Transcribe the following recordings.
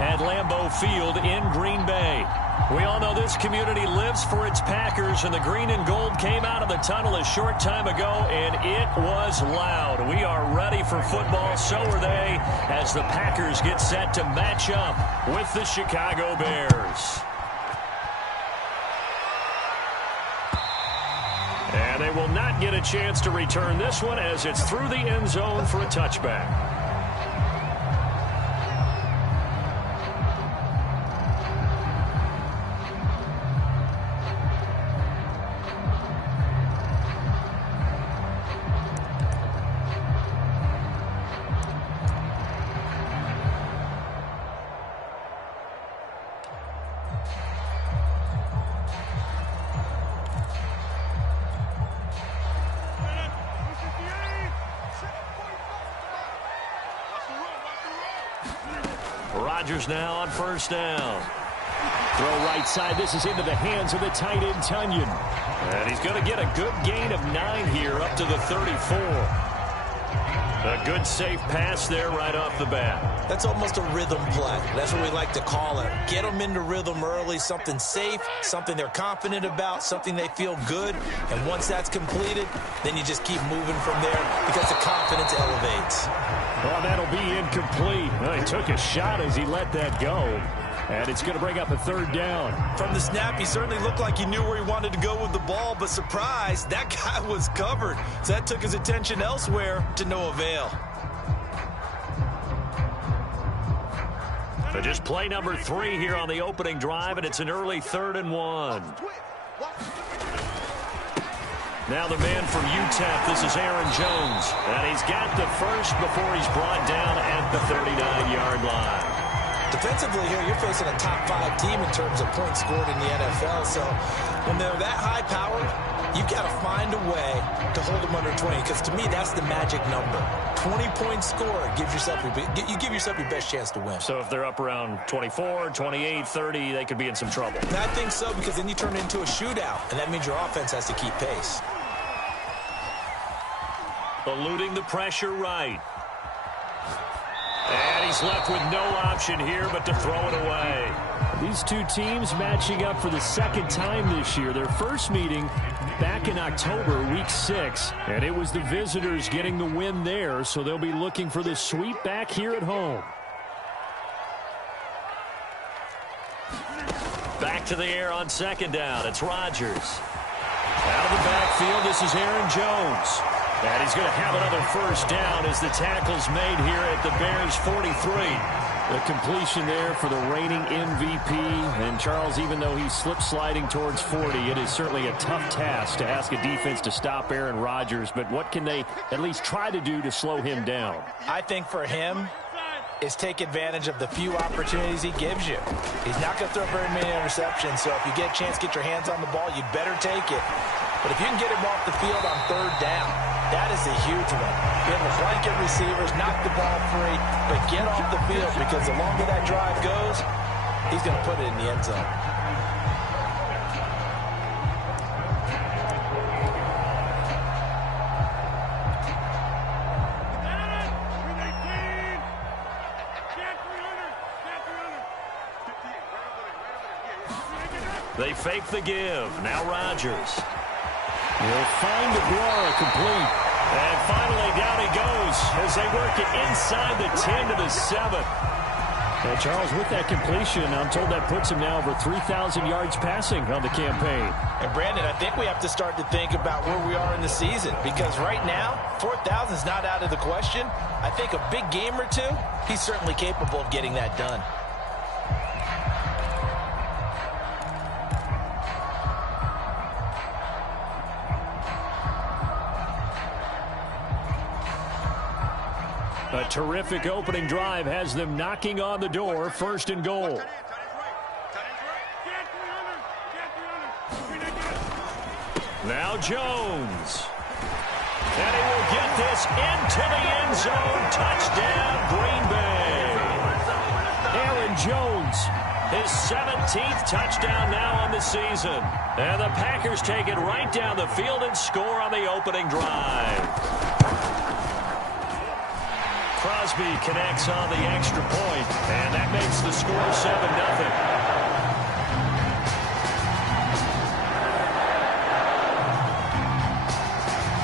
at Lambeau Field in Green Bay. We all know this community lives for its Packers, and the green and gold came out of the tunnel a short time ago, and it was loud. We are ready for football, so are they, as the Packers get set to match up with the Chicago Bears. And they will not get a chance to return this one as it's through the end zone for a touchback. Rodgers now on first down. Throw right side. This is into the hands of the tight end, Tunyon. And he's going to get a good gain of 9 here up to the 34. A good safe pass there right off the bat. That's almost a rhythm play. That's what we like to call it. Get them into rhythm early, something safe, something they're confident about, something they feel good. And once that's completed, then you just keep moving from there because the confidence elevates. Well, that'll be incomplete. Well, he took a shot as he let that go. And it's going to bring up a third down. From the snap, he certainly looked like he knew where he wanted to go with the ball, but surprise, that guy was covered. So that took his attention elsewhere to no avail. So just play number 3 here on the opening drive, and it's an early 3rd and 1. Now the man from UTEP, this is Aaron Jones. And he's got the first before he's brought down at the 39-yard line. Defensively here, you're facing a top-5 team in terms of points scored in the NFL. So when they're that high-powered, you've got to find a way to hold them under 20. Because to me, that's the magic number. 20 points scored gives yourself you give yourself your best chance to win. So if they're up around 24, 28, 30, they could be in some trouble. I think so, because then you turn it into a shootout, and that means your offense has to keep pace. Eluding the pressure right. And he's left with no option here but to throw it away. These two teams matching up for the second time this year. Their first meeting back in October, week 6. And it was the visitors getting the win there, so they'll be looking for the sweep back here at home. Back to the air on second down. It's Rodgers. Out of the backfield, this is Aaron Jones. And he's going to have another first down as the tackle's made here at the Bears' 43. The completion there for the reigning MVP. And Charles, even though he's slip-sliding towards 40, it is certainly a tough task to ask a defense to stop Aaron Rodgers. But what can they at least try to do to slow him down? I think for him is take advantage of the few opportunities he gives you. He's not going to throw very many interceptions, so if you get a chance to get your hands on the ball, you better take it. But if you can get him off the field on third down, that is a huge one. Be able to blanket receivers, knock the ball free, but get off the field, because the longer that drive goes, he's going to put it in the end zone. They fake the give. Now Rodgers. He'll find Aguara complete. And finally down he goes as they work it inside the 10 to the 7. Well, Charles, with that completion, I'm told that puts him now over 3,000 yards passing on the campaign. And, Brandon, I think we have to start to think about where we are in the season, because right now, 4,000 is not out of the question. I think a big game or two, he's certainly capable of getting that done. A terrific opening drive has them knocking on the door, first and goal. Now Jones. And he will get this into the end zone. Touchdown, Green Bay. Aaron Jones, his 17th touchdown now on the season. And the Packers take it right down the field and score on the opening drive. Crosby connects on the extra point, and that makes the score 7-0.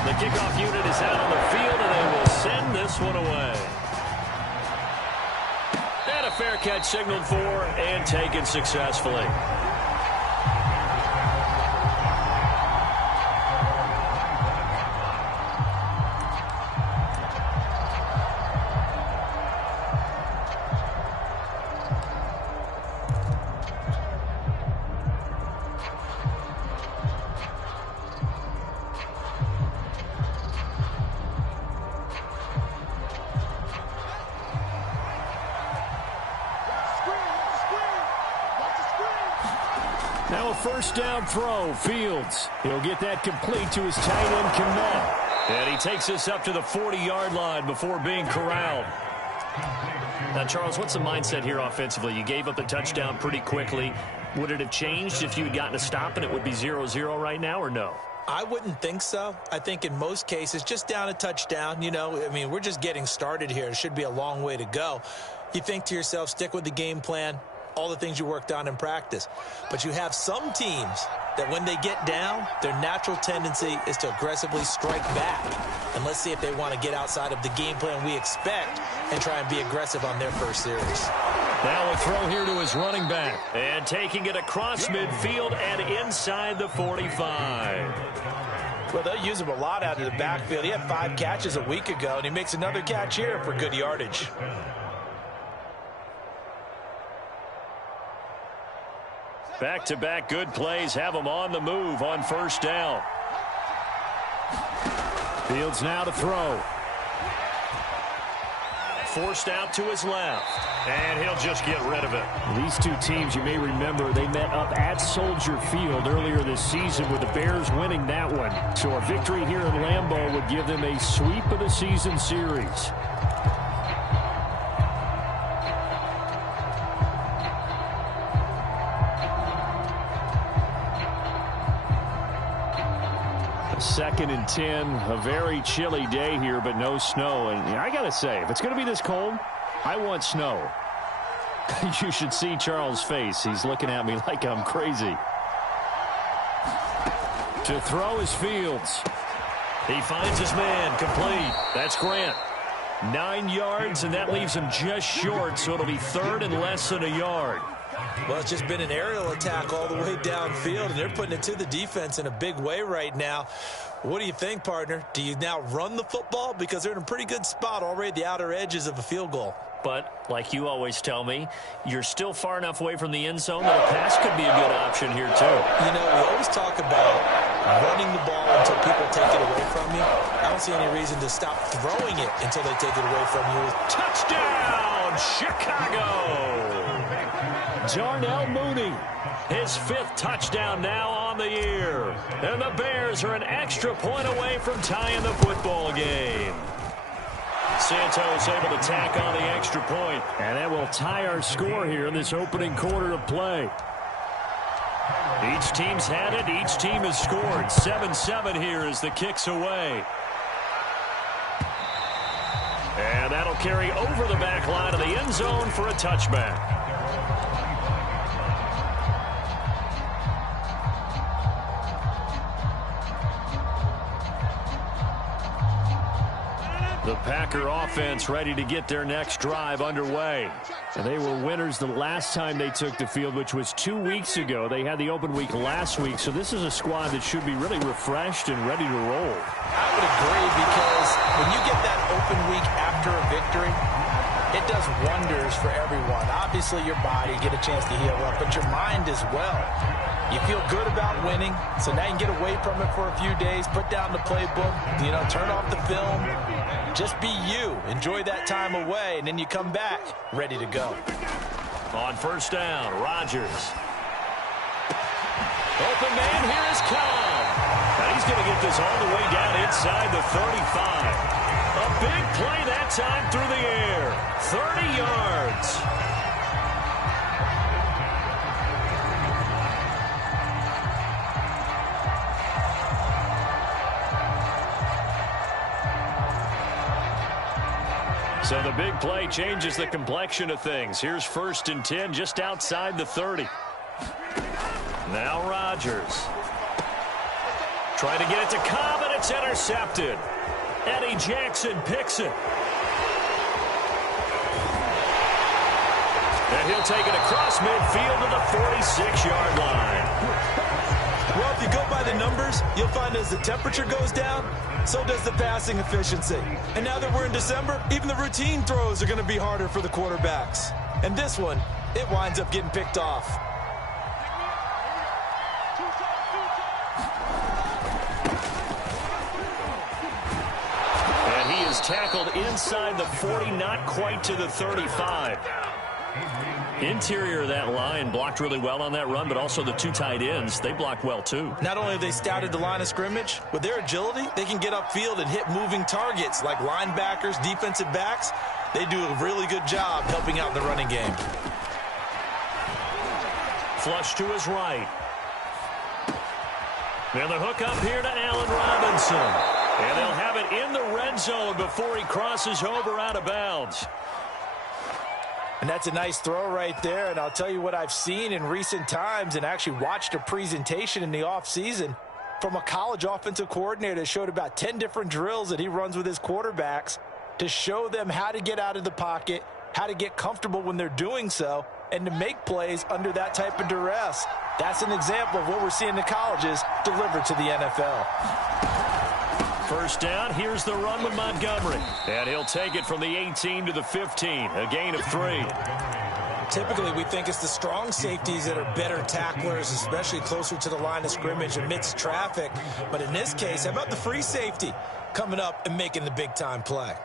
The kickoff unit is out on the field, and they will send this one away. And a fair catch signaled for and taken successfully. Now a first down throw. Fields. He'll get that complete to his tight end, Kmet. And he takes this up to the 40-yard line before being corralled. Now, Charles, what's the mindset here offensively? You gave up the touchdown pretty quickly. Would it have changed if you had gotten a stop and it would be 0-0 right now, or no? I wouldn't think so. I think in most cases, just down a touchdown, we're just getting started here. It should be a long way to go. You think to yourself, stick with the game plan, all the things you worked on in practice. But you have some teams that when they get down, their natural tendency is to aggressively strike back. And let's see if they want to get outside of the game plan we expect and try and be aggressive on their first series. Now a throw here to his running back. And taking it across midfield and inside the 45. Well, they'll use him a lot out of the backfield. He had 5 catches a week ago, and he makes another catch here for good yardage. Back-to-back good plays have him on the move on first down. Fields now to throw. Forced out to his left. And he'll just get rid of it. These two teams, you may remember, they met up at Soldier Field earlier this season with the Bears winning that one. So a victory here in Lambeau would give them a sweep of the season series. Second and 10, a very chilly day here, but no snow. And I got to say, if it's going to be this cold, I want snow. You should see Charles' face. He's looking at me like I'm crazy. To throw is Fields. He finds his man, complete. That's Grant. 9 yards, and that leaves him just short, so it'll be third and less than a yard. Well, it's just been an aerial attack all the way downfield, and they're putting it to the defense in a big way right now. What do you think, partner? Do you now run the football? Because they're in a pretty good spot already at the outer edges of a field goal. But, like you always tell me, you're still far enough away from the end zone that a pass could be a good option here, too. We always talk about running the ball until people take it away from you. I don't see any reason to stop throwing it until they take it away from you. Touchdown, Chicago! Darnell Mooney, his 5th touchdown now on the year. And the Bears are an extra point away from tying the football game. Santos able to tack on the extra point. And that will tie our score here in this opening quarter of play. Each team's had it. Each team has scored. 7-7 here as the kick's away. And that'll carry over the back line of the end zone for a touchback. The Packer offense ready to get their next drive underway. And they were winners the last time they took the field, which was 2 weeks ago. They had the open week last week, so this is a squad that should be really refreshed and ready to roll. I would agree, because when you get that open week after a victory, it does wonders for everyone. Obviously, your body, get a chance to heal up, but your mind as well. You feel good about winning, so now you can get away from it for a few days, put down the playbook, turn off the film. Just be you. Enjoy that time away, and then you come back ready to go. On first down, Rodgers. Open man, here is Cobb. And he's going to get this all the way down inside the 35. A big play that time through the air. 30 yards. So the big play changes the complexion of things. Here's 1st and 10 just outside the 30. Now Rodgers. Trying to get it to Cobb, and it's intercepted. Eddie Jackson picks it. And he'll take it across midfield to the 46-yard line. Well, if you go by the numbers, you'll find as the temperature goes down, so does the passing efficiency. And now that we're in December, even the routine throws are going to be harder for the quarterbacks. And this one, it winds up getting picked off. And he is tackled inside the 40, not quite to the 35. Interior of that line blocked really well on that run, but also the 2 tight ends, they blocked well too. Not only have they scouted the line of scrimmage, with their agility, they can get upfield and hit moving targets like linebackers, defensive backs. They do a really good job helping out in the running game. Flush to his right. And the hook up here to Allen Robinson. And they'll have it in the red zone before he crosses over out of bounds. And that's a nice throw right there. And I'll tell you what I've seen in recent times and actually watched a presentation in the offseason from a college offensive coordinator that showed about 10 different drills that he runs with his quarterbacks to show them how to get out of the pocket, how to get comfortable when they're doing so, and to make plays under that type of duress. That's an example of what we're seeing in the colleges delivered to the NFL. 1st down, here's the run with Montgomery. And he'll take it from the 18 to the 15, a gain of 3. Typically, we think it's the strong safeties that are better tacklers, especially closer to the line of scrimmage amidst traffic. But in this case, how about the free safety coming up and making the big-time play?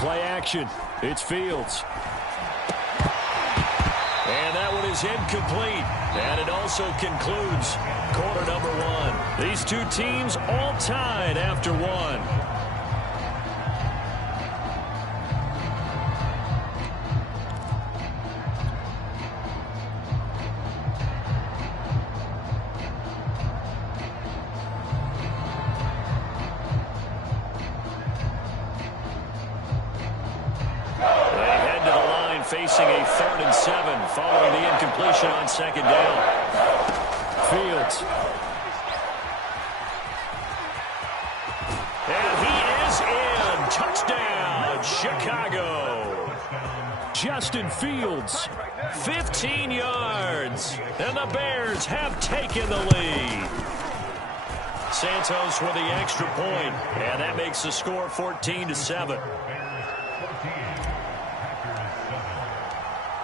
Play action. It's Fields. And that one is incomplete. And it also concludes quarter number 1. These two teams all tied after 1. Facing a 3rd and 7 following the incompletion on 2nd down. Fields. And he is in. Touchdown, Chicago. Justin Fields, 15 yards. And the Bears have taken the lead. Santos with the extra point, and that makes the score 14-7.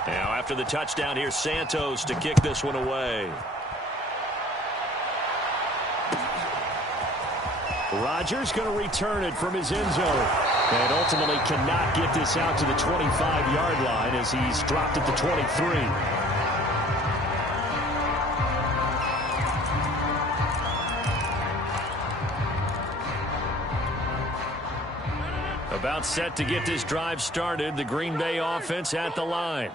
Now, after the touchdown, here's Santos to kick this one away. Rodgers going to return it from his end zone. And ultimately cannot get this out to the 25-yard line as he's dropped at the 23. About set to get this drive started, the Green Bay offense at the line.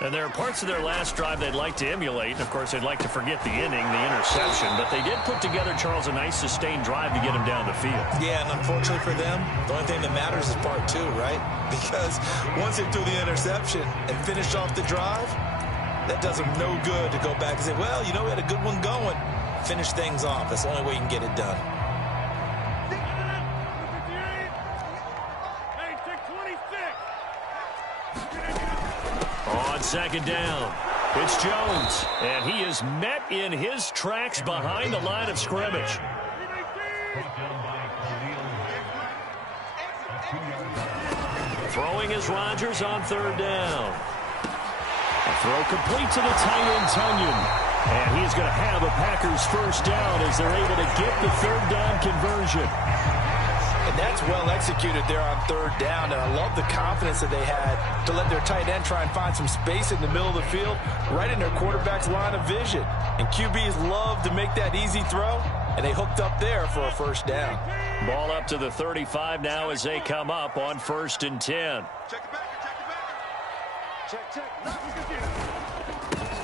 And there are parts of their last drive they'd like to emulate. And, of course, they'd like to forget the inning, the interception. But they did put together, Charles, a nice sustained drive to get him down the field. Yeah, and unfortunately for them, the only thing that matters is part 2, right? Because once they threw the interception and finished off the drive, that does them no good to go back and say, well, you know, we had a good one going. Finish things off. That's the only way you can get it done. On 2nd down, it's Jones, and he is met in his tracks behind the line of scrimmage. Throwing is Rodgers on 3rd down. A throw complete to the tight end, Tunyon. And he's going to have a Packers 1st down as they're able to get the 3rd down conversion. And that's well executed there on 3rd down. And I love the confidence that they had to let their tight end try and find some space in the middle of the field, right in their quarterback's line of vision. And QBs love to make that easy throw, and they hooked up there for a 1st down. Ball up to the 35 now as they come up on 1st and 10. Check it back. Check.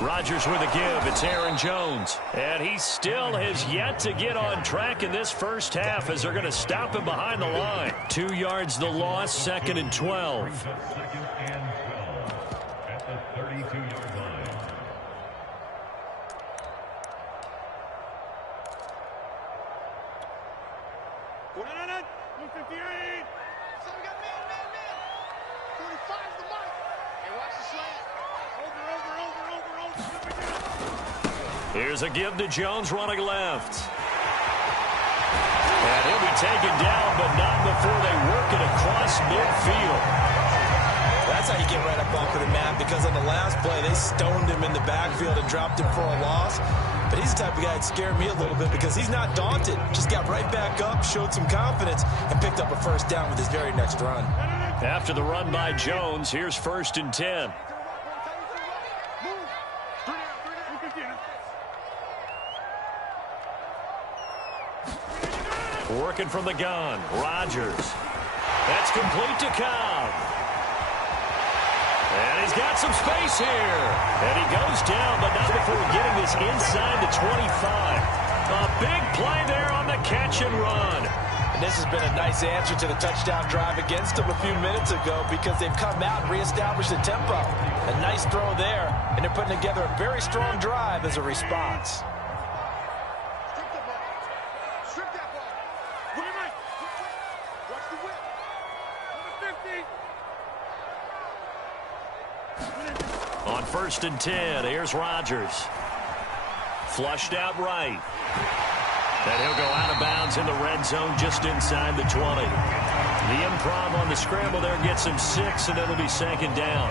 Rodgers with a give. It's Aaron Jones. And he still has yet to get on track in this first half as they're going to stop him behind the line. 2 yards the loss, 2nd and 12. At the 32-yard line. Here's a give to Jones running left. And he'll be taken down, but not before they work it across midfield. That's how you get right up off of the map, because on the last play, they stoned him in the backfield and dropped him for a loss. But he's the type of guy that scared me a little bit because he's not daunted. Just got right back up, showed some confidence, and picked up a first down with his very next run. After the run by Jones, here's 1st and 10. Working from the gun, Rodgers. That's complete to Cobb. And he's got some space here. And he goes down, but not before getting this inside the 25. A big play there on the catch and run. And this has been a nice answer to the touchdown drive against them a few minutes ago, because they've come out and reestablished the tempo. A nice throw there, and they're putting together a very strong drive as a response. On 1st and 10, here's Rodgers. Flushed out right. And he'll go out of bounds in the red zone just inside the 20. The improv on the scramble there gets him 6, and it'll be 2nd down.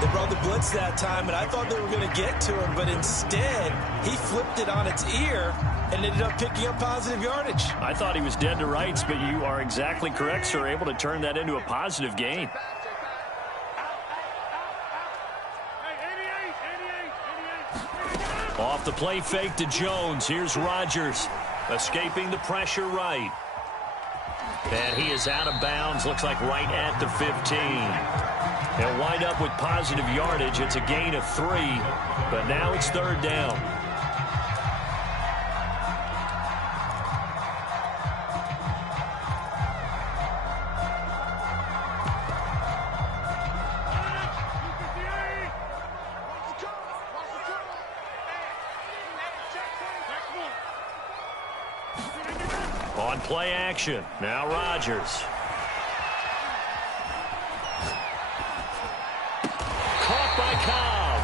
They brought the blitz that time, and I thought they were going to get to him, but instead, he flipped it on its ear and ended up picking up positive yardage. I thought he was dead to rights, but you are exactly correct, sir. Able to turn that into a positive gain. Off the play fake to Jones. Here's Rodgers. Escaping the pressure right. And he is out of bounds. Looks like right at the 15. He'll wind up with positive yardage. It's a gain of 3. But now it's 3rd down. On play action, now Rodgers. Caught by Cobb.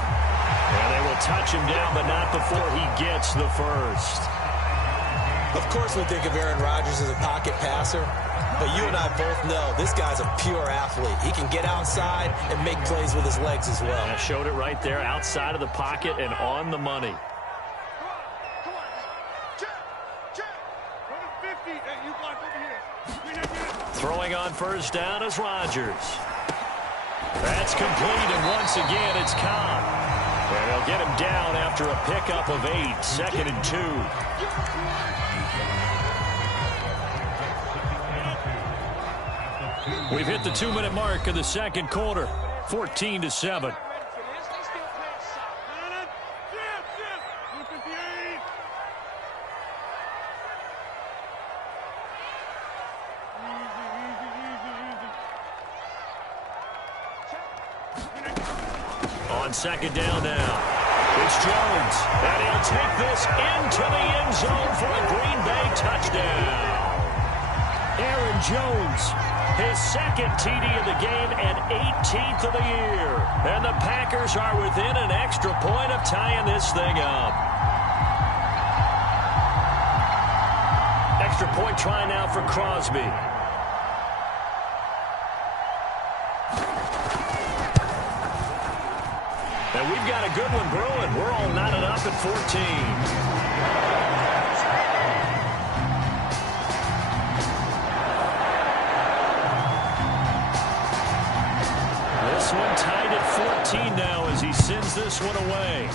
And they will touch him down, but not before he gets the first. Of course we think of Aaron Rodgers as a pocket passer, but you and I both know this guy's a pure athlete. He can get outside and make plays with his legs as well. I showed it right there, outside of the pocket and on the money. Throwing on 1st down is Rodgers. That's complete, and once again it's Cobb. And they'll get him down after a pickup of 8, 2nd and 2. We've hit the 2-minute mark of the 2nd quarter, 14-7. On 2nd down now, it's Jones, and he'll take this into the end zone for a Green Bay touchdown. Aaron Jones, his 2nd TD of the game and 18th of the year. And the Packers are within an extra point of tying this thing up. Extra point try now for Crosby. And we've got a good one brewing. We're all knotted up at 14. This one tied at 14 now as he sends this one away.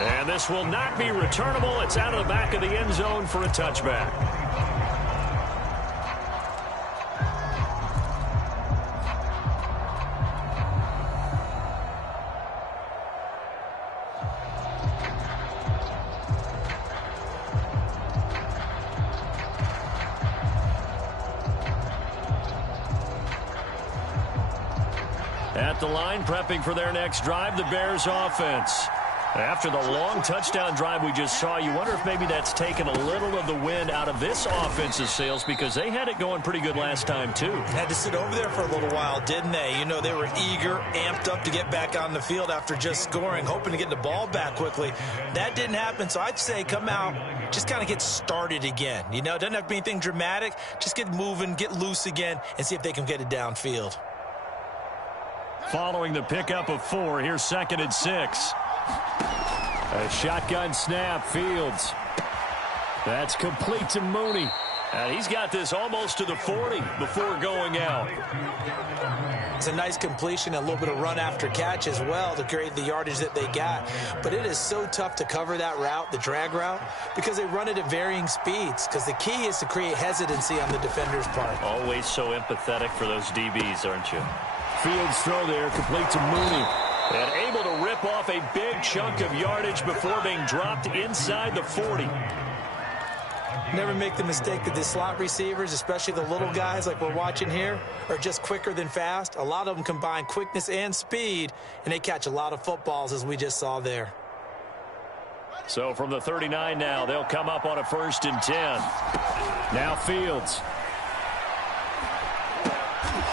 And this will not be returnable. It's out of the back of the end zone for a touchback. At the line, prepping for their next drive, the Bears offense. After the long touchdown drive we just saw, you wonder if maybe that's taken a little of the wind out of this offense's sails because they had it going pretty good last time, too. Had to sit over there for a little while, didn't they? You know, they were eager, amped up to get back on the field after just scoring, hoping to get the ball back quickly. That didn't happen, so I'd say come out, just kind of get started again. You know, it doesn't have to be anything dramatic. Just get moving, get loose again, and see if they can get it downfield. Following the pickup of 4, here's 2nd and 6. A shotgun snap, Fields. That's complete to Mooney. And he's got this almost to the 40 before going out. It's a nice completion, a little bit of run after catch as well to create the yardage that they got. But it is so tough to cover that route, the drag route, because they run it at varying speeds. Because the key is to create hesitancy on the defender's part. Always so empathetic for those DBs, aren't you? Fields throw there, complete to Mooney. And able to rip off a big chunk of yardage before being dropped inside the 40. Never make the mistake that the slot receivers, especially the little guys like we're watching here, are just quicker than fast. A lot of them combine quickness and speed, and they catch a lot of footballs, as we just saw there. So from the 39 now, they'll come up on a 1st and 10. Now Fields.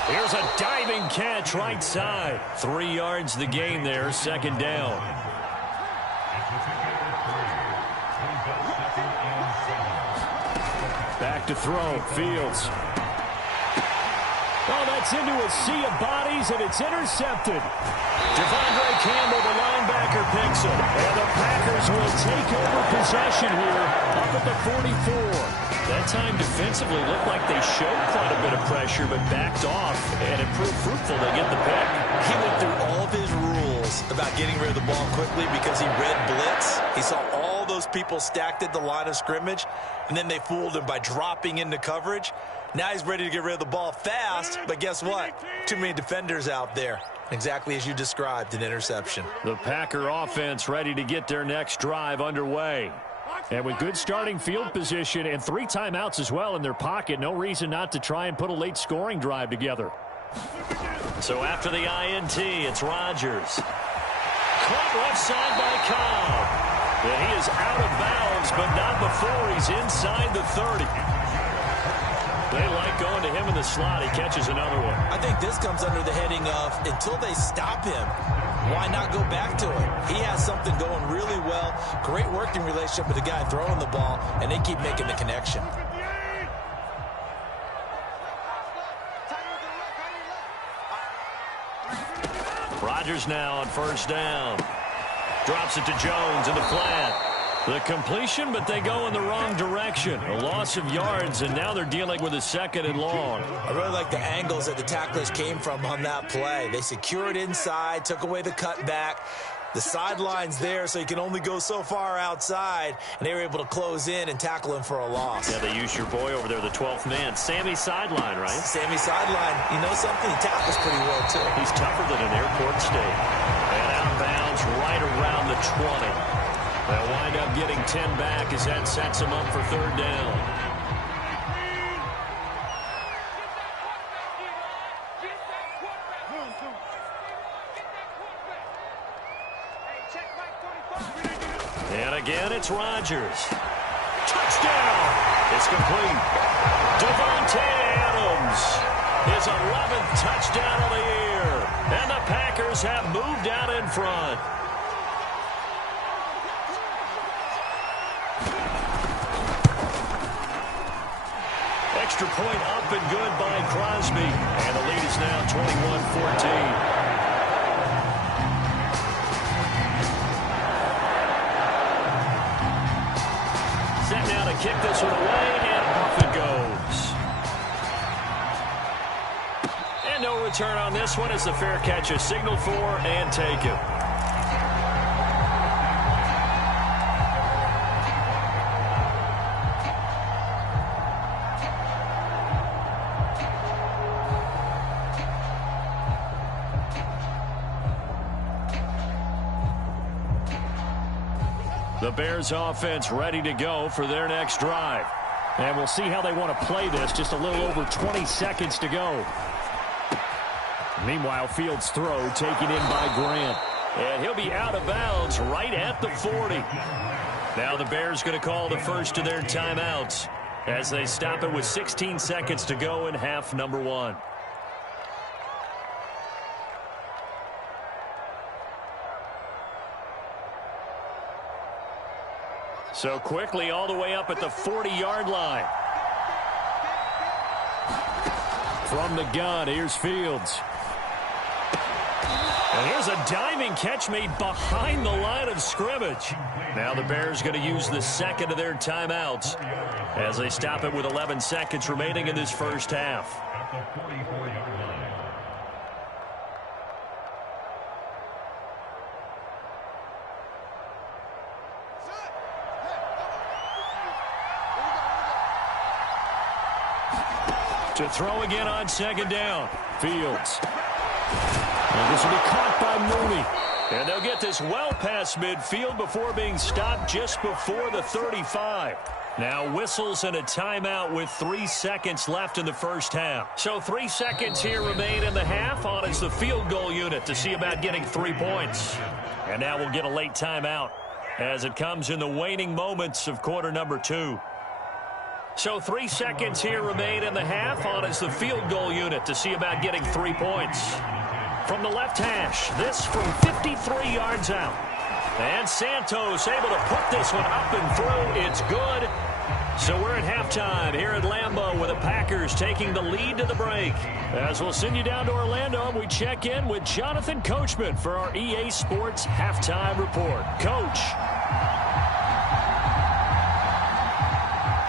Here's a diving catch right side. 3 yards the gain there, 2nd down. Back to throw, Fields. Oh, that's into a sea of bodies, and it's intercepted. Devondre Campbell, the linebacker, picks it. And the Packers will take over possession here up at the 44. That time defensively looked like they showed quite a bit of pressure, but backed off, and it proved fruitful. They get the pick. He went through all of his rules about getting rid of the ball quickly because he read blitz. He saw all those people stacked at the line of scrimmage, and then they fooled him by dropping into coverage. Now he's ready to get rid of the ball fast, but guess what? Too many defenders out there. Exactly as you described, an interception. The Packer offense ready to get their next drive underway. And with good starting field position and 3 timeouts as well in their pocket, no reason not to try and put a late scoring drive together. So after the INT, it's Rodgers. Caught left side by Cobb. And he is out of bounds, but not before he's inside the 30. They like going to him in the slot. He catches another one. I think this comes under the heading of until they stop him, why not go back to it? He has something going really well. Great working relationship with the guy throwing the ball, and they keep making the connection. Rodgers now on 1st down. Drops it to Jones in the flat. The completion, but they go in the wrong direction. A loss of yards, and now they're dealing with a 2nd and long. I really like the angles that the tacklers came from on that play. They secured inside, took away the cutback. The sideline's there, so you can only go so far outside, and they were able to close in and tackle him for a loss. Yeah, they used your boy over there, the 12th man. Sammy sideline, right? Sammy sideline. You know something? He tackles pretty well, too. He's tougher than an airport steak. And outbounds right around the 20. They'll wind up getting 10 back as that sets them up for 3rd down. And again, it's Rodgers. Touchdown! It's complete. Devontae Adams, his 11th touchdown of the year. And the Packers have moved out in front. Extra point up and good by Crosby. And the lead is now 21-14. Set now to kick this one away, and off it goes. And no return on this one as the fair catch is signaled for and taken. The Bears offense ready to go for their next drive. And we'll see how they want to play this. Just a little over 20 seconds to go. Meanwhile, Fields' throw taken in by Grant. And he'll be out of bounds right at the 40. Now the Bears going to call the first of their timeouts as they stop it with 16 seconds to go in half number 1. So quickly all the way up at the 40-yard line. From the gun, here's Fields. And here's a diving catch made behind the line of scrimmage. Now the Bears going to use the second of their timeouts as they stop it with 11 seconds remaining in this first half. To throw again on second down. Fields. And this will be caught by Mooney. And they'll get this well past midfield before being stopped just before the 35. Now whistles and a timeout with 3 seconds left in the first half. So 3 seconds here remain in the half. On is the field goal unit to see about getting 3 points. And now we'll get a late timeout as it comes in the waning moments of quarter number 2. So 3 seconds here remain in the half. On is the field goal unit to see about getting 3 points. From the left hash, this from 53 yards out. And Santos able to put this one up and through. It's good. So we're at halftime here at Lambeau with the Packers taking the lead to the break. As we'll send you down to Orlando, we check in with Jonathan Coachman for our EA Sports Halftime Report. Coach.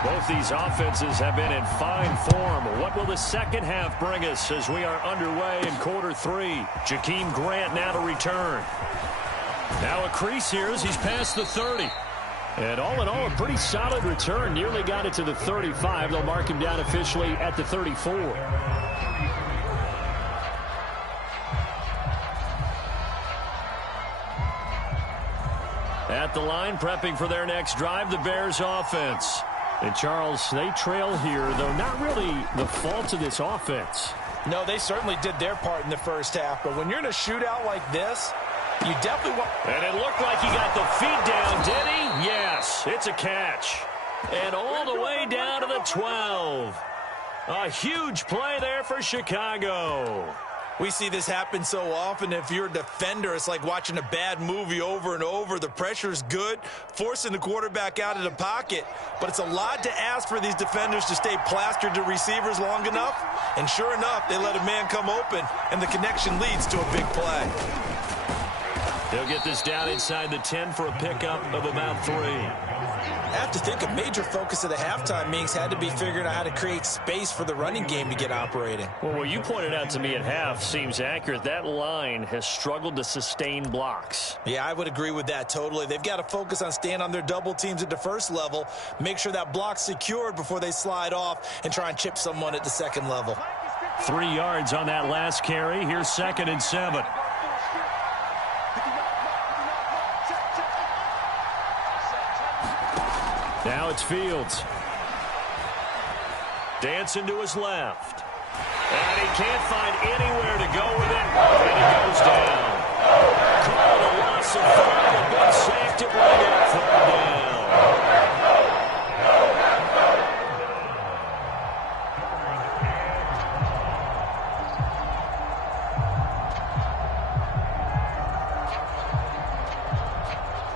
Both these offenses have been in fine form. What will the second half bring us as we are underway in quarter 3? Jakeem Grant now to return. Now a crease here as he's past the 30. And all in all, a pretty solid return. Nearly got it to the 35. They'll mark him down officially at the 34. At the line, prepping for their next drive, the Bears offense. And Charles, they trail here, though not really the fault of this offense. No, they certainly did their part in the first half. But when you're in a shootout like this, you definitely want... And it looked like he got the feet down, did he? Yes, it's a catch. And all the way down to the 12. A huge play there for Chicago. We see this happen so often. If you're a defender, it's like watching a bad movie over and over. The pressure's good, forcing the quarterback out of the pocket. But it's a lot to ask for these defenders to stay plastered to receivers long enough. And sure enough, they let a man come open, and the connection leads to a big play. They'll get this down inside the 10 for a pickup of about 3. I have to think a major focus of the halftime meetings had to be figuring out how to create space for the running game to get operating. Well, what you pointed out to me at half seems accurate. That line has struggled to sustain blocks. Yeah, I would agree with that totally. They've got to focus on staying on their double teams at the first level, make sure that block's secured before they slide off and try and chip someone at the second level. 3 yards on that last carry. Here's 2nd and 7. Now it's Fields. Dancing to his left. And he can't find anywhere to go with it. And he goes down. Called a loss of 4. A big safe to bring it 3rd down.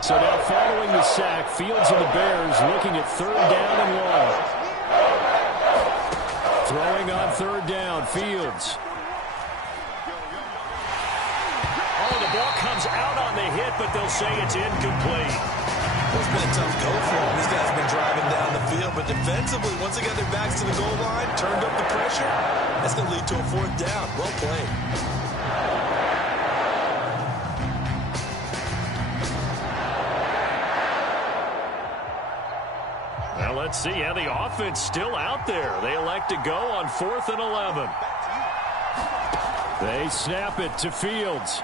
So now following the sack, Fields and the Bears looking at 3rd down and long. Throwing on 3rd down, Fields. Oh, the ball comes out on the hit, but they'll say it's incomplete. Well, it's been a tough go for them. These guys have been driving down the field, but defensively, once they got their backs to the goal line, turned up the pressure, that's going to lead to a 4th down. Well played. Let's see how the offense still out there. They elect to go on 4th and 11. They snap it to Fields.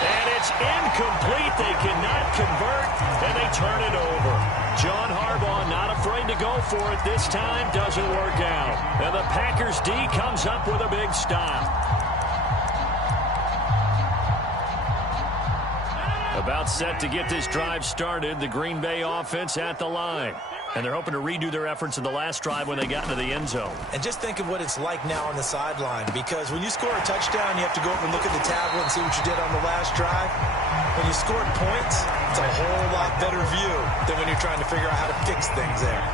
And it's incomplete. They cannot convert, and they turn it over. John Harbaugh not afraid to go for it. This time doesn't work out. And the Packers D comes up with a big stop. About set to get this drive started. The Green Bay offense at the line. And they're hoping to redo their efforts in the last drive when they got into the end zone. And just think of what it's like now on the sideline, because when you score a touchdown, you have to go up and look at the tablet and see what you did on the last drive. When you scored points, it's a whole lot better view than when you're trying to figure out how to fix things there.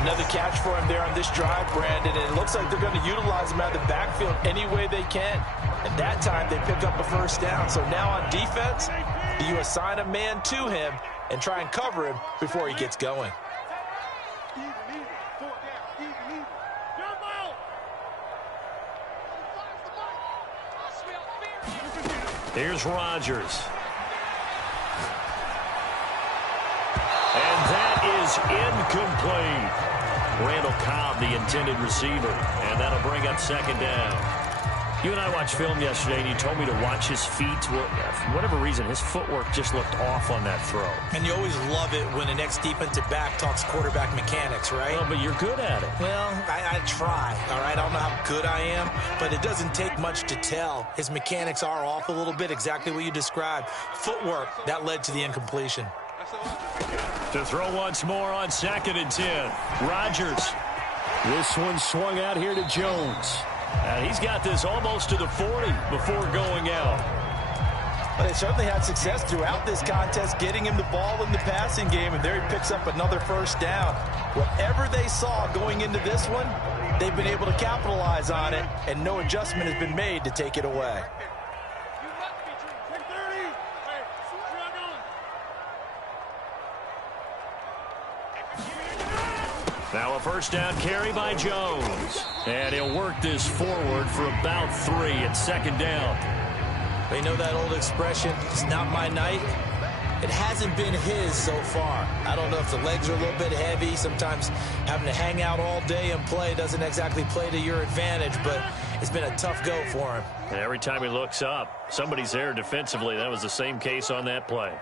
Another catch for him there on this drive, Brandon, and it looks like they're going to utilize him out of the backfield any way they can. And that time, they pick up a first down. So now on defense, you assign a man to him and try and cover him before he gets going. Here's Rodgers. And that is incomplete. Randall Cobb, the intended receiver. And that'll bring up second down. You and I watched film yesterday, and you told me to watch his feet. For whatever reason, his footwork just looked off on that throw. And you always love it when the next defensive back talks quarterback mechanics, right? Well, but you're good at it. Well, I try, all right? I don't know how good I am, but it doesn't take much to tell. His mechanics are off a little bit, exactly what you described. Footwork, that led to the incompletion. To throw once more on 2nd and 10. Rodgers. This one swung out here to Jones. And he's got this almost to the 40 before going out. But they certainly had success throughout this contest, getting him the ball in the passing game, and there he picks up another first down. Whatever they saw going into this one, they've been able to capitalize on it, and no adjustment has been made to take it away. Now a first down carry by Jones. And he'll work this forward for about 3 at 2nd down. They know that old expression, it's not my night. It hasn't been his so far. I don't know if the legs are a little bit heavy. Sometimes having to hang out all day and play doesn't exactly play to your advantage, but it's been a tough go for him. And every time he looks up, somebody's there defensively. That was the same case on that play.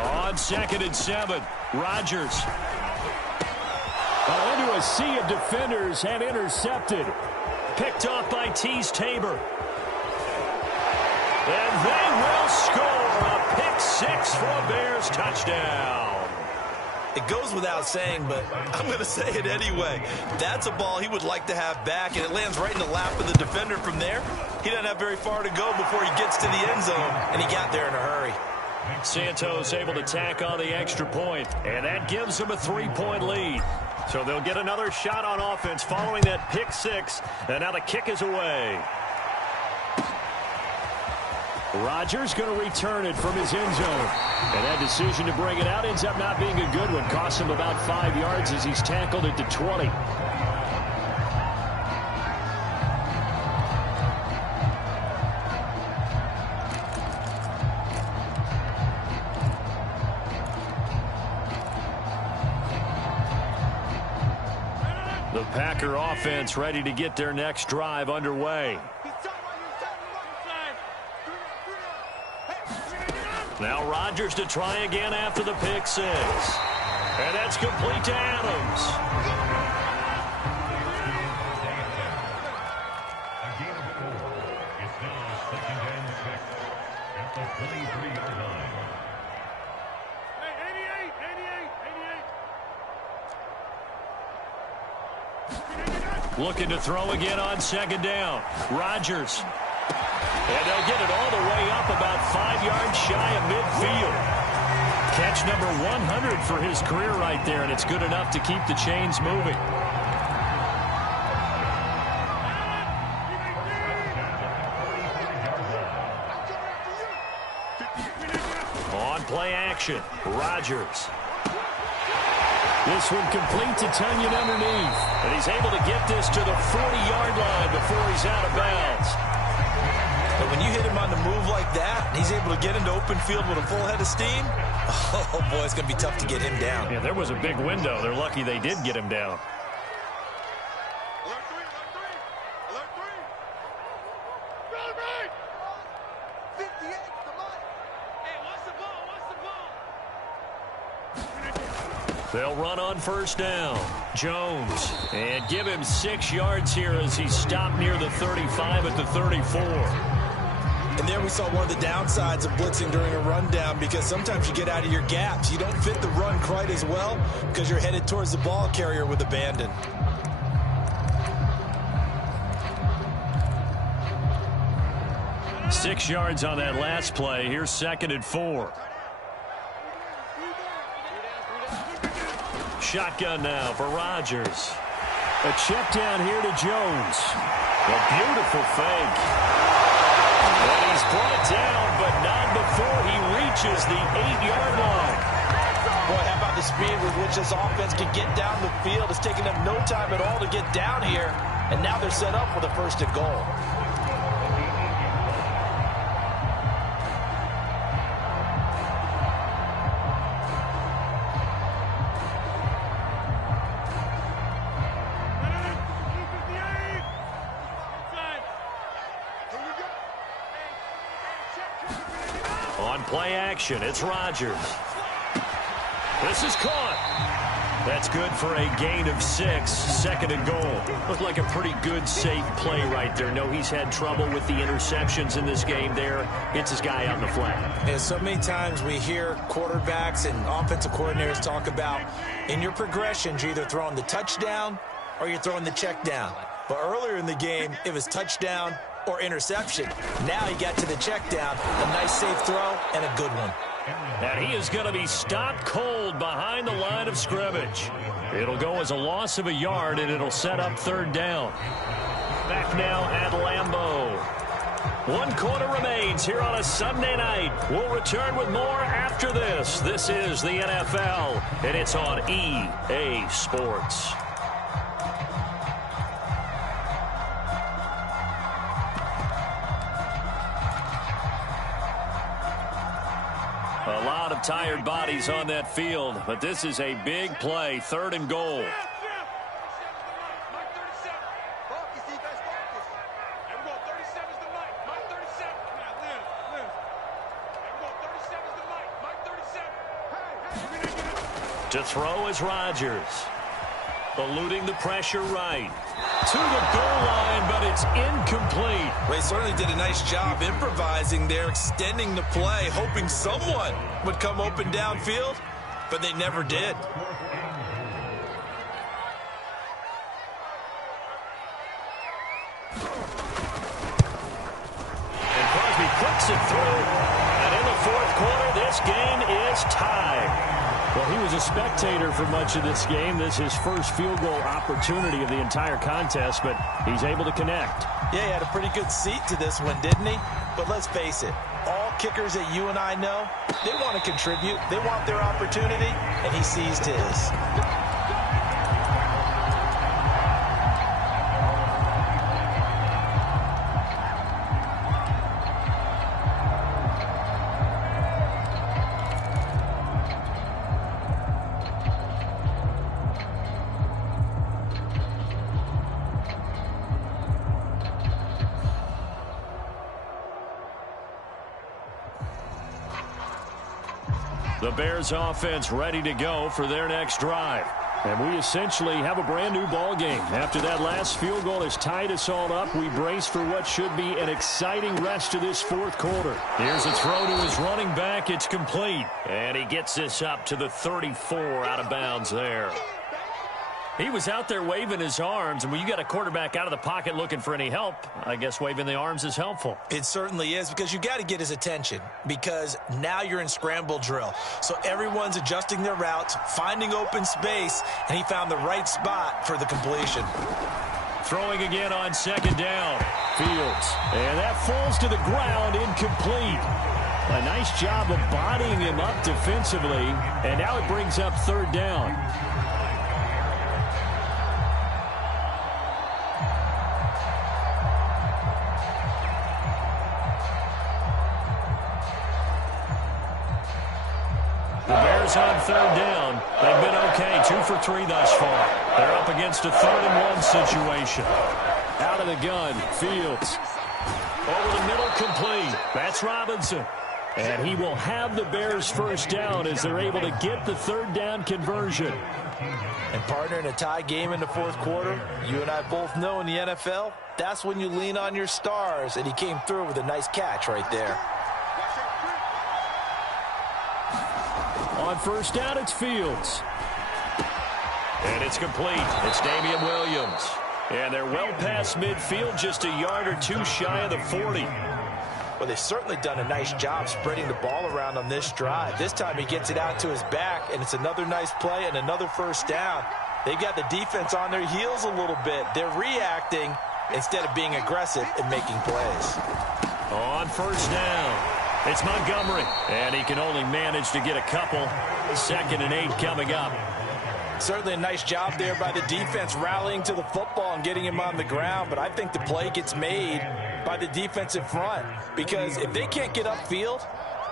On 2nd and 7, Rodgers. Into a sea of defenders and intercepted. Picked off by Tease Tabor. And they will score a pick 6 for a Bears touchdown. It goes without saying, but I'm going to say it anyway. That's a ball he would like to have back, and it lands right in the lap of the defender from there. He doesn't have very far to go before he gets to the end zone, and he got there in a hurry. Santos able to tack on the extra point, and that gives them a 3-point lead. So they'll get another shot on offense following that pick 6, and now the kick is away. Rodgers going to return it from his end zone. And that decision to bring it out ends up not being a good one. Costs him about 5 yards as he's tackled it to 20. The Packer offense ready to get their next drive underway. Now Rodgers to try again after the pick 6. And that's complete to Adams. A gain of 4. It's now 2nd and 6 at the 23-yard line. Looking to throw again on 2nd down. Rodgers. And they'll get it all the way up about 5 yards shy of midfield. Catch number 100 for his career right there, and it's good enough to keep the chains moving. On play action, Rodgers. This one complete to Tunyon underneath. And he's able to get this to the 40-yard line before he's out of bounds. But when you hit him on the move like that, and he's able to get into open field with a full head of steam, oh, boy, it's going to be tough to get him down. Yeah, there was a big window. They're lucky they did get him down. They'll run on first down. Jones. And give him 6 yards here as he's stopped near the 35 at the 34. And there we saw one of the downsides of blitzing during a rundown, because sometimes you get out of your gaps. You don't fit the run quite as well because you're headed towards the ball carrier with abandon. Six yards on that last play. Here's 2nd and 4. Shotgun now for Rodgers. A check down here to Jones. A beautiful fake. And he's brought down, but not before he reaches the 8-yard line. Boy, how about the speed with which this offense can get down the field? It's taken them no time at all to get down here, and now they're set up for the 1st and goal. On play action, it's Rodgers. This is caught. That's good for a gain of 6, 2nd and goal. Looked like a pretty good, safe play right there. No, he's had trouble with the interceptions in this game there. Gets his guy on the flat. And so many times we hear quarterbacks and offensive coordinators talk about, in your progressions, you're either throwing the touchdown or you're throwing the check down. But earlier in the game, it was touchdown or interception. Now he got to the check down, a nice safe throw, and a good one. And he is going to be stopped cold behind the line of scrimmage. It'll go as a loss of a yard, and it'll set up 3rd down. Back now at Lambeau. 1 quarter remains here on a Sunday night. We'll return with more after this. This is the NFL, and it's on EA Sports. A lot of tired bodies on that field, but this is a big play, 3rd and goal. To throw is Rodgers. Eluding the pressure right. To the goal line, but it's incomplete. Well, he certainly did a nice job improvising there, extending the play, hoping someone would come open downfield, but they never did. And Crosby puts it through. And in the 4th quarter, this game is tied. Well, he was a spectator for much of this game. This is his first field goal opportunity of the entire contest, but he's able to connect. Yeah, he had a pretty good seat to this one, didn't he? But let's face it, all kickers that you and I know, they want to contribute. They want their opportunity, and he seized his. The Bears offense ready to go for their next drive. And we essentially have a brand new ball game. After that last field goal has tied us all up, we brace for what should be an exciting rest of this 4th quarter. Here's a throw to his running back. It's complete. And he gets this up to the 34, out of bounds there. He was out there waving his arms, and when you got a quarterback out of the pocket looking for any help, I guess waving the arms is helpful. It certainly is, because you got to get his attention, because now you're in scramble drill. So everyone's adjusting their routes, finding open space, and he found the right spot for the completion. Throwing again on 2nd down. Fields. And that falls to the ground, incomplete. A nice job of bodying him up defensively, and now it brings up 3rd down. The Bears on 3rd down. They've been okay, 2 for 3 thus far. They're up against a 3rd and 1 situation. Out of the gun, Fields. Over the middle, complete. That's Robinson. And he will have the Bears first down as they're able to get the third down conversion. And partner, in a tie game in the fourth quarter, you and I both know in the NFL, that's when you lean on your stars, and he came through with a nice catch right there. On first down, it's Fields. And it's complete. It's Damian Williams. And they're well past midfield, just a yard or two shy of the 40. Well, they've certainly done a nice job spreading the ball around on this drive. This time he gets it out to his back, and it's another nice play and another first down. They've got the defense on their heels a little bit. They're reacting instead of being aggressive and making plays. On first down, it's Montgomery. And he can only manage to get a couple. 2nd and 8 coming up. Certainly a nice job there by the defense rallying to the football and getting him on the ground, but I think the play gets made by the defensive front because if they can't get upfield,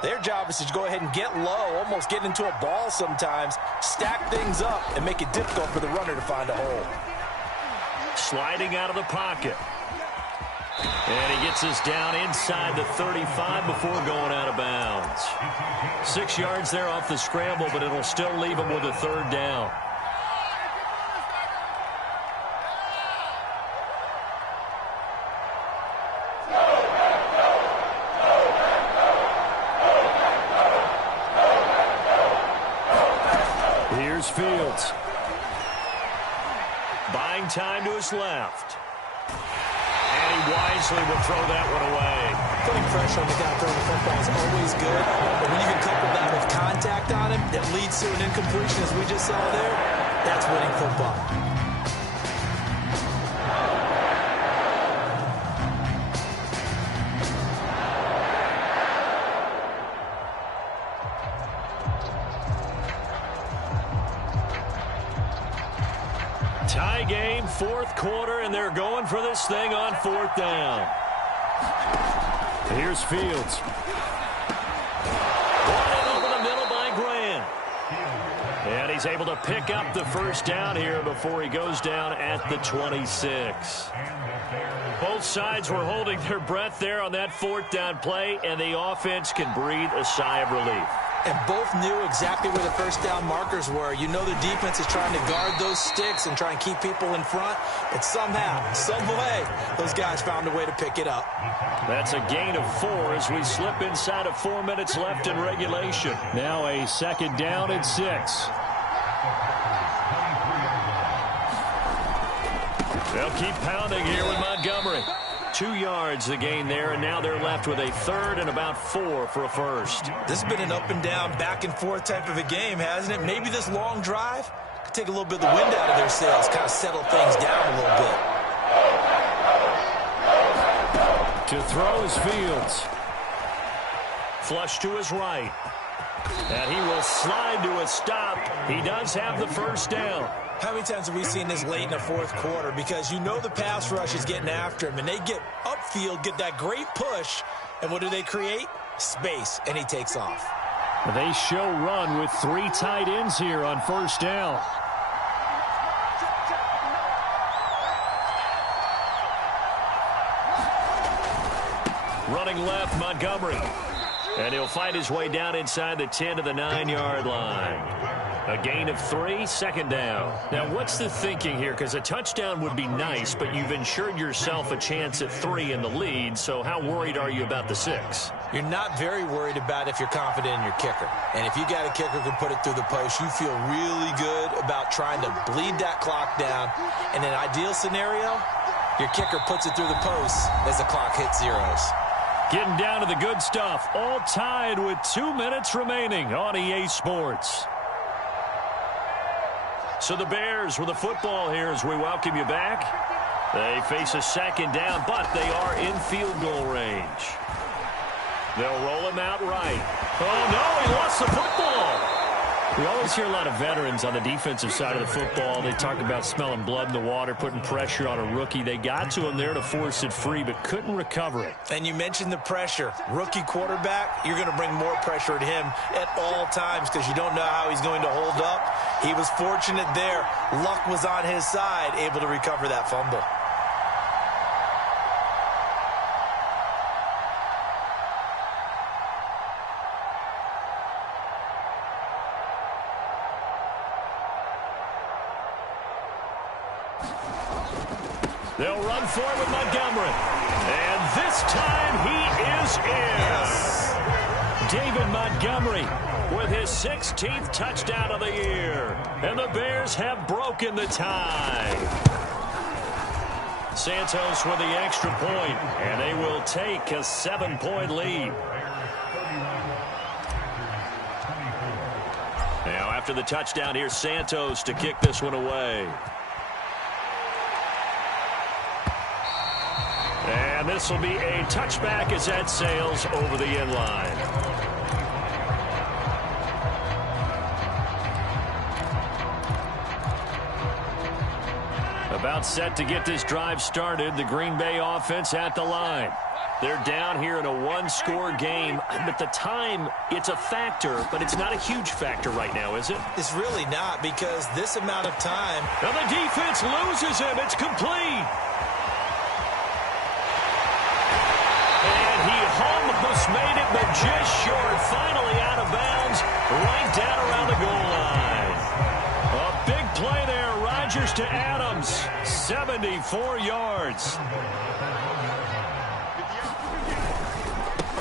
their job is to go ahead and get low, almost get into a ball sometimes, stack things up, and make it difficult for the runner to find a hole. Sliding out of the pocket. And he gets us down inside the 35 before going out of bounds. 6 yards there off the scramble, but it'll still leave him with a third down. Here's Fields. Buying time to his left. And he wisely will throw that one away. Putting pressure on the guy throwing the football is always good, but when you can couple that with contact on him that leads to an incompletion as we just saw there, that's winning football. Tie game, fourth quarter, and they're going for this thing on fourth down. Here's Fields. Brought in over the middle by Grant. And he's able to pick up the first down here before he goes down at the 26. Both sides were holding their breath there on that fourth down play, and the offense can breathe a sigh of relief. And both knew exactly where the first down markers were. You know the defense is trying to guard those sticks and try and keep people in front. But somehow, some way, those guys found a way to pick it up. That's a gain of 4 as we slip inside of 4 minutes left in regulation. Now a second down and 6. They'll keep pounding here with Montgomery. 2 yards the gain there, and now they're left with a third and about 4 for a first. This has been an up and down, back and forth type of a game, hasn't it? Maybe this long drive could take a little bit of the wind out of their sails, kind of settle things down a little bit. To throw is Fields. Flush to his right. And he will slide to a stop. He does have the first down. How many times have we seen this late in the fourth quarter? Because you know the pass rush is getting after him, and they get upfield, get that great push, and what do they create? Space, and he takes off. They show run with 3 tight ends here on first down. Running left, Montgomery. And he'll fight his way down inside the 10 to the 9-yard line. A gain of 3, second down. Now, what's the thinking here? Because a touchdown would be nice, but you've ensured yourself a chance at 3 in the lead, so how worried are you about the 6? You're not very worried about if you're confident in your kicker. And if you got a kicker who can put it through the post, you feel really good about trying to bleed that clock down. In an ideal scenario, your kicker puts it through the post as the clock hits zeros. Getting down to the good stuff, all tied with 2 minutes remaining on EA Sports. So the Bears with the football here as we welcome you back. They face a second down, but they are in field goal range. They'll roll him out right. Oh, no, he lost the football. We always hear a lot of veterans on the defensive side of the football. They talk about smelling blood in the water, putting pressure on a rookie. They got to him there to force it free, but couldn't recover it. And you mentioned the pressure. Rookie quarterback, you're going to bring more pressure at him at all times because you don't know how he's going to hold up. He was fortunate there. Luck was on his side, able to recover that fumble. They'll run for it with Montgomery. And this time he is in. David Montgomery with his 16th touchdown of the year. And the Bears have broken the tie. Santos with the extra point, and they will take a 7-point lead. Now after the touchdown, here's Santos to kick this one away. And this will be a touchback as that sails over the end line. About set to get this drive started. The Green Bay offense at the line. They're down here in a one-score game. But the time, it's a factor, but it's not a huge factor right now, is it? It's really not, because this amount of time. Now the defense loses him. It's complete. And he almost made it, but just short. Finally out of bounds, right down around the goal line. A big play there. Rodgers to Adams. 74 yards.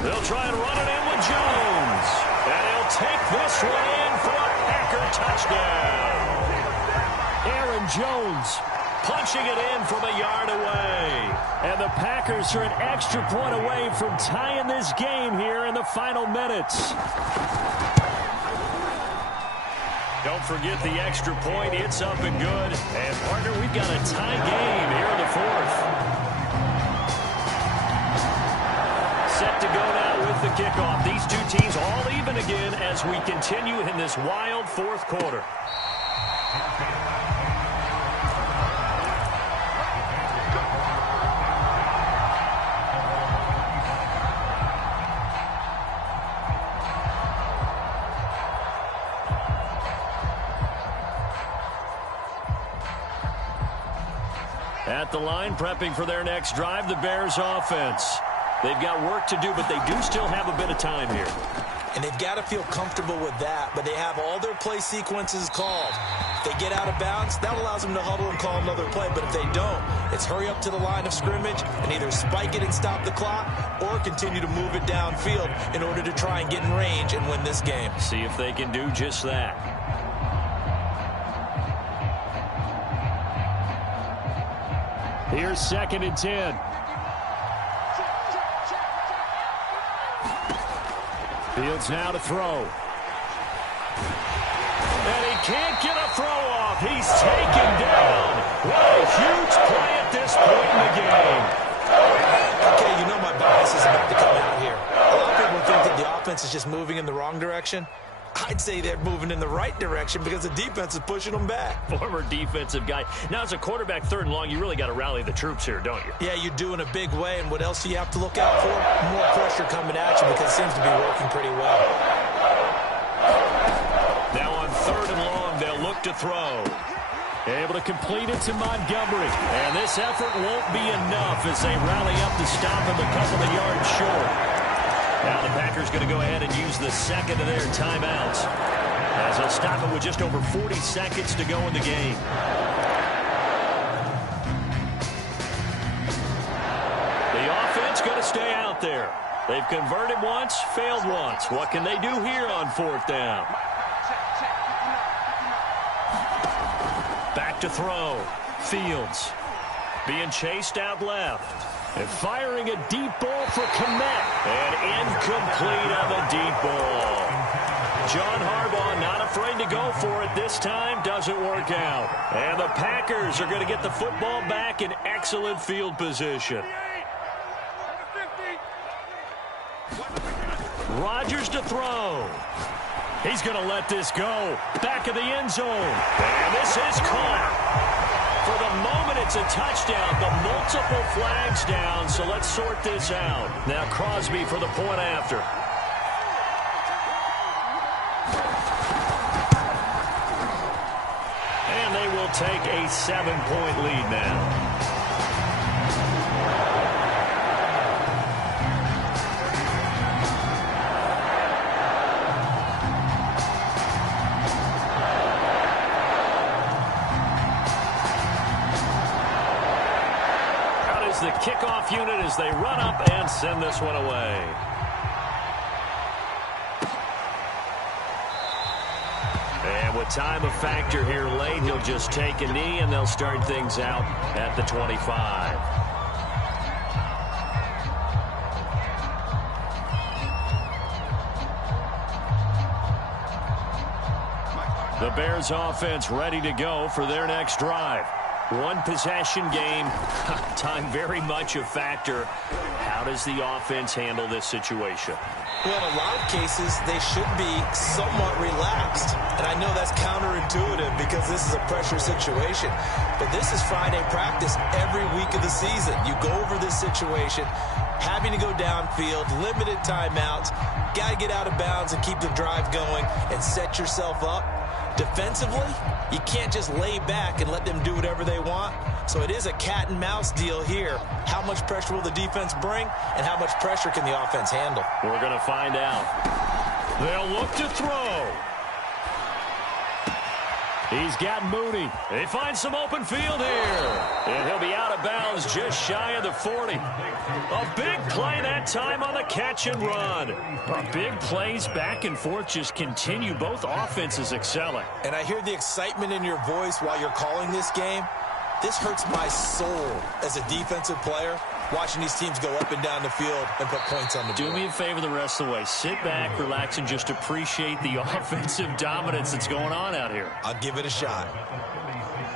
They'll try and run it in with Jones. And he'll take this one in for a Packer touchdown. Aaron Jones punching it in from a yard away. And the Packers are an extra point away from tying this game here in the final minutes. Don't forget the extra point. It's up and good. And, partner, we've got a tie game here in the fourth. Set to go now with the kickoff. These two teams all even again as we continue in this wild fourth quarter. At the line, prepping for their next drive, the Bears offense. They've got work to do, but they do still have a bit of time here. And they've got to feel comfortable with that, but they have all their play sequences called. If they get out of bounds, that allows them to huddle and call another play, but if they don't, it's hurry up to the line of scrimmage and either spike it and stop the clock or continue to move it downfield in order to try and get in range and win this game. See if they can do just that. Here's 2nd and 10. Fields now to throw. And he can't get a throw off. He's taken down. What a huge play at this point in the game. Okay, you know my bias is about to come out here. A lot of people think that the offense is just moving in the wrong direction. I'd say they're moving in the right direction because the defense is pushing them back. Former defensive guy. Now, as a quarterback, 3rd and long, you really got to rally the troops here, don't you? Yeah, you do in a big way. And what else do you have to look out for? More pressure coming at you because it seems to be working pretty well. Now on 3rd and long, they'll look to throw. Able to complete it to Montgomery. And this effort won't be enough as they rally up to stop him a couple of yards short. Now the Packers going to go ahead and use the second of their timeouts as they'll stop it with just over 40 seconds to go in the game. The offense going to stay out there. They've converted once, failed once. What can they do here on 4th down? Back to throw. Fields being chased out left. And firing a deep ball for Kmet. And incomplete on the deep ball. John Harbaugh not afraid to go for it this time. Doesn't work out. And the Packers are going to get the football back in excellent field position. Rodgers to throw. He's going to let this go. Back of the end zone. And this is caught. For the moment, it's a touchdown, but multiple flags down, so let's sort this out. Now Crosby for the point after. And they will take a 7-point lead now. is the kickoff unit as they run up and send this one away. And with time a factor here late, he'll just take a knee, and they'll start things out at the 25. The Bears offense ready to go for their next drive. One possession game, time very much a factor. How does the offense handle this situation? Well, in a lot of cases, they should be somewhat relaxed. And I know that's counterintuitive because this is a pressure situation. But this is Friday practice every week of the season. You go over this situation, having to go downfield, limited timeouts, got to get out of bounds and keep the drive going and set yourself up. Defensively, you can't just lay back and let them do whatever they want. So it is a cat and mouse deal here. How much pressure will the defense bring, and how much pressure can the offense handle? We're going to find out. They'll look to throw. He's got Mooney. They find some open field here. And he'll be out of bounds just shy of the 40. A big play that time on the catch and run. Big plays back and forth just continue. Both offenses excelling. And I hear the excitement in your voice while you're calling this game. This hurts my soul as a defensive player, watching these teams go up and down the field and put points on the board. Do me a favor the rest of the way. Sit back, relax, and just appreciate the offensive dominance that's going on out here. I'll give it a shot.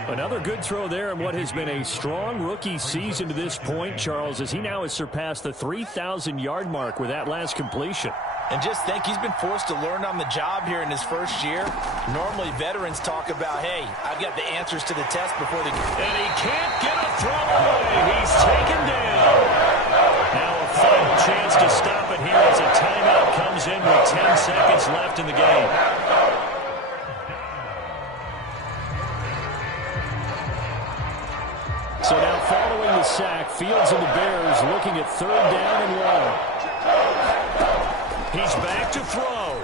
Another good throw there in what has been a strong rookie season to this point, Charles, as he now has surpassed the 3,000-yard mark with that last completion. And just think, he's been forced to learn on the job here in his first year. Normally, veterans talk about, hey, I've got the answers to the test before they... And he can't get a throw away. He's taken down. Now a final chance to stop it here as a timeout comes in with 10 seconds left in the game. So now following the sack, Fields and the Bears looking at 3rd down and long. He's back to throw.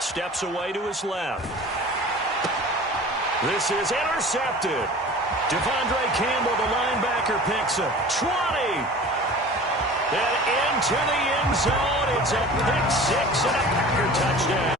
Steps away to his left. This is intercepted. Devondre Campbell, the linebacker, picks it. 20. And into the end zone. It's a pick six and a Packer touchdown.